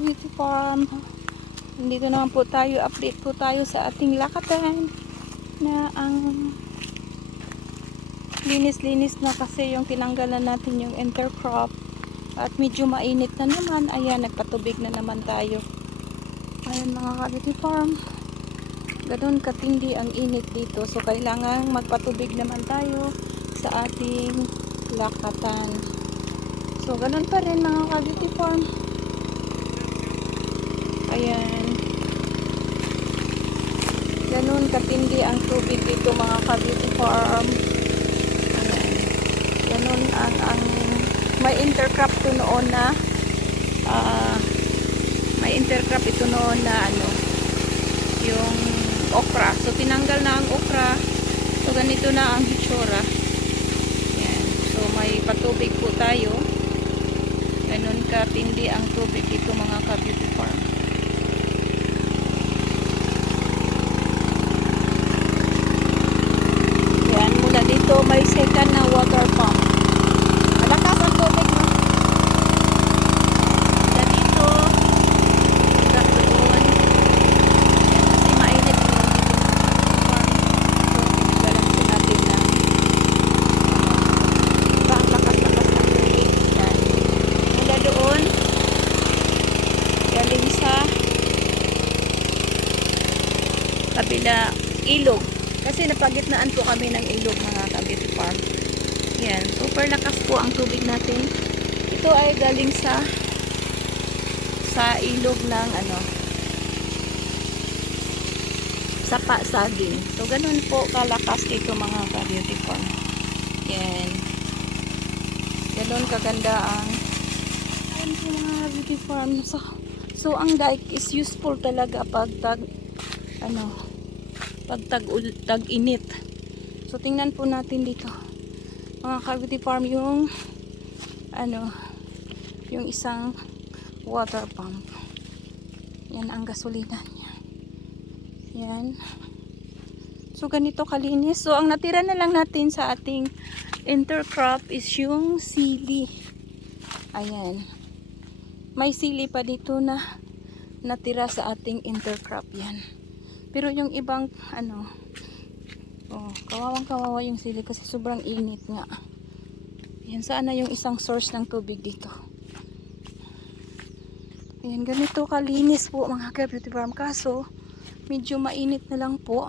ka-beauty farm. Nandito naman po tayo, update po tayo sa ating lakatan na ang linis-linis na kasi yung tinanggalan natin yung intercrop at medyo mainit na naman. Ayan, nagpatubig na naman tayo. Ayan mga ka-beauty farm. Ganun katindi ang init dito. So, kailangan magpatubig naman tayo sa ating lakatan. So, ganun pa rin mga ka-beauty farm. Ayan. Ganun katindi ang tubig dito mga ka-beauty farm. Ayan. Ganun ang, ang may intercrop to noon na ah, may intercrop ito noon na ano yung okra. So, tinanggal na ang okra. So, ganito na ang hitsura. Yan. So, may patubig po tayo. Ganun katindi ang tubig dito mga ka-beauty farm. Yan, mula dito may second na water pump. Malakas ang tubig no? Mula dito, hanggang doon. Kasi mainit farm. So, pinagalan po natin ng iba ang lakas-lakas ng tubig. Yan. Mula doon, galing sa kabila ilog. Kasi napagitnaan po kami ng ilog mga farm. Yan, super lakas po ang tubig natin. Ito ay galing sa sa ilog ng ano sa pasaging. So ganun po kalakas dito mga ka-beauty farm. Yan. Ganun kaganda ang Ayan po mga beauty farm. So, so ang dike is useful talaga pag tag ano pag tag, tag init. So tingnan po natin dito. Mga ka-beauty farm yung ano yung isang water pump. Yan ang gasolina niya. Yan. So ganito kalinis. So ang natira na lang natin sa ating intercrop is yung sili. Ayan. May sili pa dito na natira sa ating intercrop yan. Pero yung ibang ano oh, kawawang kawawa yung sili kasi sobrang init nga. Yan sana yung isang source ng tubig dito. Ayan, ganito kalinis po mga ka-beauty farm. Kaso, medyo mainit na lang po.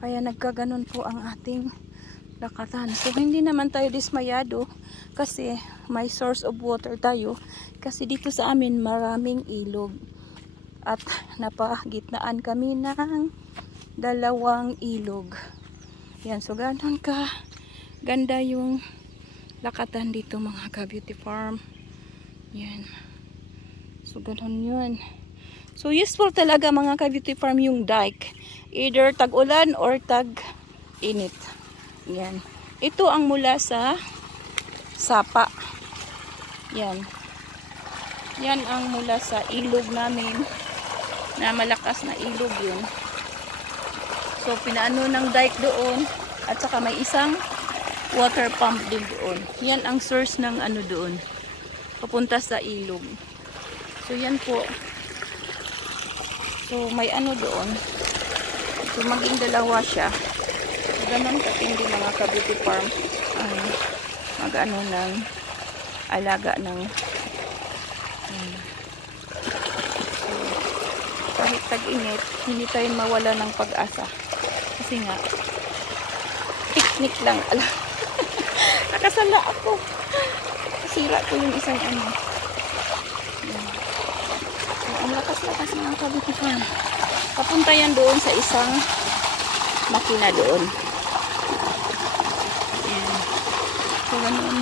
Kaya nagkaganon po ang ating lakatan. So, hindi naman tayo dismayado kasi may source of water tayo. Kasi dito sa amin maraming ilog. At napagitnaan kami ng dalawang ilog. Yan, so ganon ka ganda yung lakatan dito mga ka-beauty farm. Yan. So, ganun yun. So, useful talaga mga ka-beauty farm yung dike. Either tag-ulan or tag-init. Yan. Ito ang mula sa sapa. Yan. Yan ang mula sa ilog namin na malakas na ilog yun. So, pinaano ng dike doon at saka may isang water pump din doon. Yan ang source ng ano doon. Papunta sa ilog. So, yan po. So, may ano doon. So, maging dalawa siya. So, ganun katindi mga ka-beauty farm. Ang mag-ano ng alaga ng um, kahit tag-init, hindi tayo mawala ng pag-asa. Kasi nga, picnic lang. Ala, nakasala ako. Sira ko yung isang ano. Ang lakas-lakas mga kabiti farm. Papunta yan doon sa isang makina doon. So, ganun.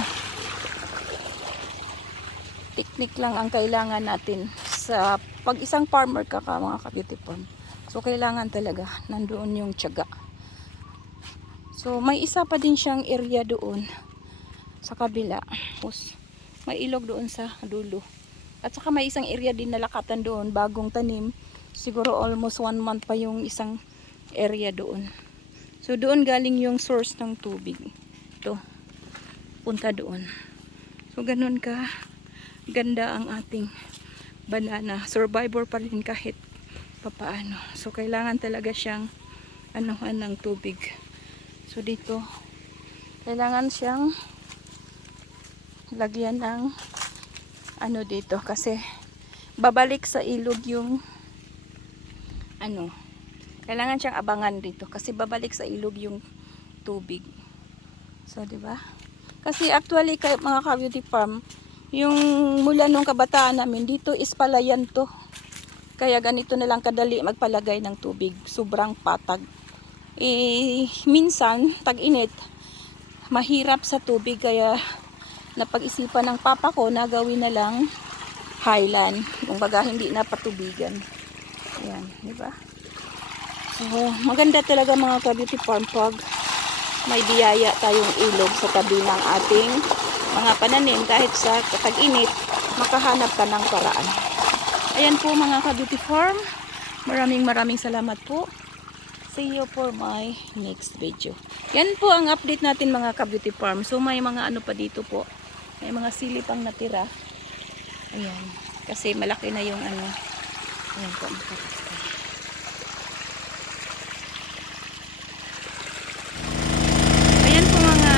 Picnic lang ang kailangan natin sa pag isang farmer ka ka mga farm. So, kailangan talaga nandoon yung tiyaga. So, may isa pa din siyang area doon sa kabila. Tapos, may ilog doon sa dulo. At saka may isang area din na lakatan doon, bagong tanim. Siguro almost one month pa yung isang area doon. So, doon galing yung source ng tubig. Ito. Punta doon. So, ganun ka ganda ang ating banana. Survivor pa rin kahit papaano. So, kailangan talaga siyang anuhan ng tubig. So, dito, kailangan siyang lagyan ng ano dito. Kasi babalik sa ilog yung ano kailangan siyang abangan dito. Kasi babalik sa ilog yung tubig. So di ba? Kasi actually kay mga ka-beauty farm yung mula nung kabataan namin dito is palayan to kaya ganito na lang kadali magpalagay ng tubig sobrang patag eh minsan tag-init mahirap sa tubig kaya napag-isipan ng papa ko na gawin na lang highland. Kung baga hindi na patubigan. Ayan, di ba? So, maganda talaga mga ka-beauty farm pag may biyaya tayong ilog sa tabi ng ating mga pananim kahit sa tag-init, makahanap ka ng paraan. Ayan po mga ka-beauty farm. Maraming maraming salamat po. See you for my next video. Yan po ang update natin mga ka-beauty farm. So may mga ano pa dito po. May mga sili pang natira. Ayan. Kasi malaki na yung ano. Ayan po. Ayan po mga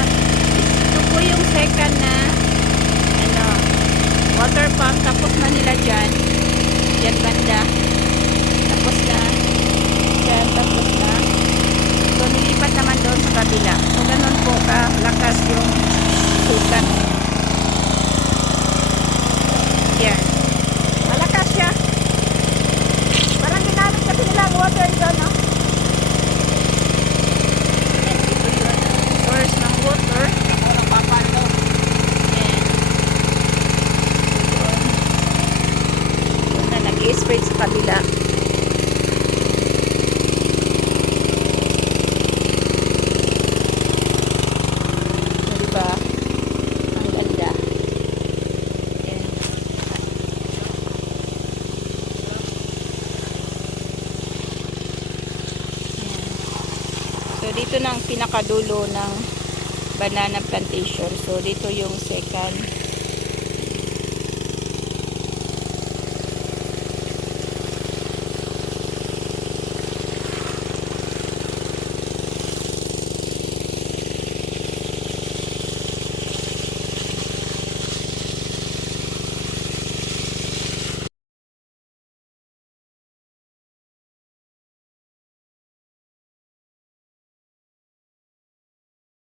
ito po yung second na ano water pump. Tapos na nila dyan. Dyan banda. Tapos na. Dyan tapos na. So nilipat naman doon sa kabila. So ganun po kalakas yung sukat. Yan. Malakas siya. Parang ginamit kasi nila ang water doon, no? Yan, ito yun. Source ng water. Ako lang papa ito. Yan. Doon. Doon nag-spray sa kabila. Diba? Ang ganda. So dito na pinakadulo ng banana plantation. So dito yung second